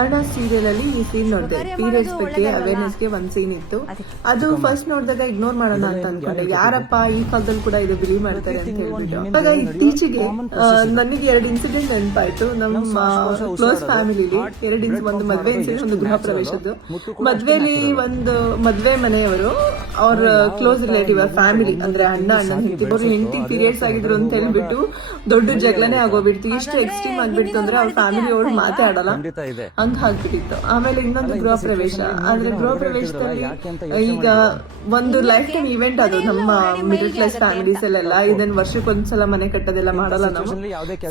Kannada serial ಅಲ್ಲಿ ಈ scene ನೋಡಿದೆ. ಪೀರಿಯಡ್ಸ್ ಬಗ್ಗೆ ಅವೇರ್ನೆಸ್ ಗೆ ಒಂದ್ ಸೀನ್ ಇತ್ತು. ಅದು ಫಸ್ಟ್ ನೋಡಿದಾಗ ಇಗ್ನೋರ್ ಮಾಡೋಣ ಅಂತ ಅನ್ಕೊಂಡೆ. ಯಾರಪ್ಪ ಈ ಕಾಲದಲ್ಲಿ ಕೂಡ ಇದು ಬಿಲೀವ್ ಮಾಡ್ತಾರೆ ಅಂತ ಹೇಳ್ಬಿಟ್ಟು. ಇವಾಗ ಇತ್ತೀಚೆಗೆ ನನಗೆ 2 ಇನ್ಸಿಡೆಂಟ್ ನೆನಪಾಯ್ತು. ನಮ್ಮ ಕ್ಲೋಸ್ ಫ್ಯಾಮಿಲಿಲಿ ಒಂದು ಮದ್ವೆ ಇನ್ಸಿಡೆಂಟ್, ಒಂದು ಗೃಹ ಪ್ರವೇಶದ್ದು. ಮದ್ವೆಲಿ ಒಂದು ಮದ್ವೆ ಮನೆಯವರು ಅವ್ರ ಕ್ಲೋಸ್ ರಿಲೇಟಿವ್ ಫ್ಯಾಮಿಲಿ ಅಂದ್ರೆ ಅಣ್ಣನ ಹೆಂಡತಿ, ಅವ್ರ ಹೆಂಡತಿ ಪೀರಿಯಡ್ಸ್ ಆಗಿದ್ರು ಅಂತ ಹೇಳ್ಬಿಟ್ಟು ದೊಡ್ಡ ಜಗಳನೆ ಆಗೋಗ್ಬಿಡ್ತು. ಇಷ್ಟು ಎಕ್ಸ್ಟ್ರೀಮ್ ಆಗ್ಬಿಡ್ತು ಅಂದ್ರೆ ಅವ್ರ ಫ್ಯಾಮಿಲಿ ಅವ್ರು ಮಾತಾಡಲ್ಲ ಹಂಗ ಆಗ್ಬಿಟ್ಟಿತ್ತು. ಆಮೇಲೆ ಇನ್ನೊಂದು ಗೃಹ ಪ್ರವೇಶ. ಆದ್ರೆ ಗೃಹ ಪ್ರವೇಶದಲ್ಲಿ ಈಗ ಒಂದು ಲೈಫ್ ಟೈಮ್ ಇವೆಂಟ್ ಅದು ನಮ್ಮ ಮಿಡಲ್ ಕ್ಲಾಸ್ ಫ್ಯಾಮಿಲೀಸ್ ಅಲ್ಲೆಲ್ಲ. ಇದನ್ನ ವರ್ಷಕ್ಕೊಂದ್ಸಲ ಮನೆ ಕಟ್ಟೋದೆಲ್ಲ ಮಾಡಲ್ಲ ನಾವು.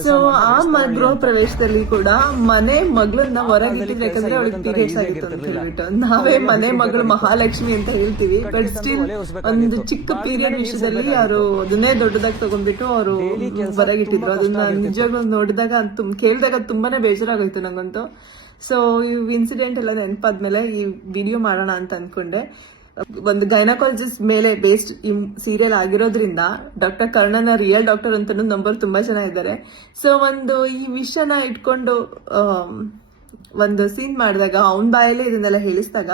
ಸೊ ಆ ಗೃಹ ಪ್ರವೇಶದಲ್ಲಿ ಕೂಡ ಮನೆ ಮಗಳನ್ನ ಹೊರಗಿಟ್ಟಿದ್ರೆ, ಯಾಕಂದ್ರೆ ಅವಳಿಗೆ ಪೀರಿಯಡ್ಸ್ ಆಗಿತ್ತು ಅಂತ ಹೇಳ್ಬಿಟ್ಟು. ನಾವೇ ಮನೆ ಮಗಳು ಮಹಾಲಕ್ಷ್ಮಿ ಅಂತ ಹೇಳ್ತೀವಿ, ಬಟ್ ಸ್ಟಿಲ್ ಒಂದು ಚಿಕ್ಕ ಪೀರಿಯಡ್ ವಿಷಯದಲ್ಲಿ ಅವರು ಅದನ್ನೇ ದೊಡ್ಡದಾಗಿ ತಗೊಂಡ್ಬಿಟ್ಟು ಅವರು ಹೊರಗಿಟ್ಟಿದ್ರು. ಅದನ್ನ ನಿಜವಾಗ್ಲೂ ನೋಡಿದಾಗ ಕೇಳಿದಾಗ ತುಂಬಾನೇ ಬೇಜಾರಾಗೋಯ್ತು ನಂಗಂತೂ. ಸೊ ಈ ಇನ್ಸಿಡೆಂಟ್ ಎಲ್ಲ ನೆನಪಾದ್ಮೇಲೆ ಈ ವಿಡಿಯೋ ಮಾಡೋಣ ಅಂತ ಅನ್ಕೊಂಡೆ. ಒಂದು ಗೈನಕಾಲಜಿಸ್ಟ್ ಮೇಲೆ ಬೇಸ್ಡ್ ಈ ಸೀರಿಯಲ್ ಆಗಿರೋದ್ರಿಂದ ಡಾಕ್ಟರ್ ಕರ್ಣನ ರಿಯಲ್ ಡಾಕ್ಟರ್ ಅಂತ ನಂಬರ್ ತುಂಬಾ ಜನ ಇದ್ದಾರೆ. ಸೊ ಈ ವಿಷಯನ ಇಟ್ಕೊಂಡು ಒಂದು ಸೀನ್ ಮಾಡಿದಾಗ, ಅವನ ಬಾಯಲ್ಲೇ ಇದನ್ನೆಲ್ಲ ಹೇಳಿಸಿದಾಗ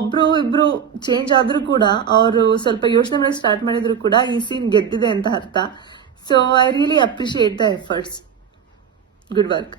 ಒಬ್ರು ಇಬ್ರು ಚೇಂಜ್ ಆದ್ರೂ ಕೂಡ, ಅವರು ಸ್ವಲ್ಪ ಯೋಚನೆ ಮಾಡಿ ಸ್ಟಾರ್ಟ್ ಮಾಡಿದ್ರು ಕೂಡ ಈ ಸೀನ್ ಗೆದ್ದಿದೆ ಅಂತ ಅರ್ಥ. So I really appreciate the efforts. Good work.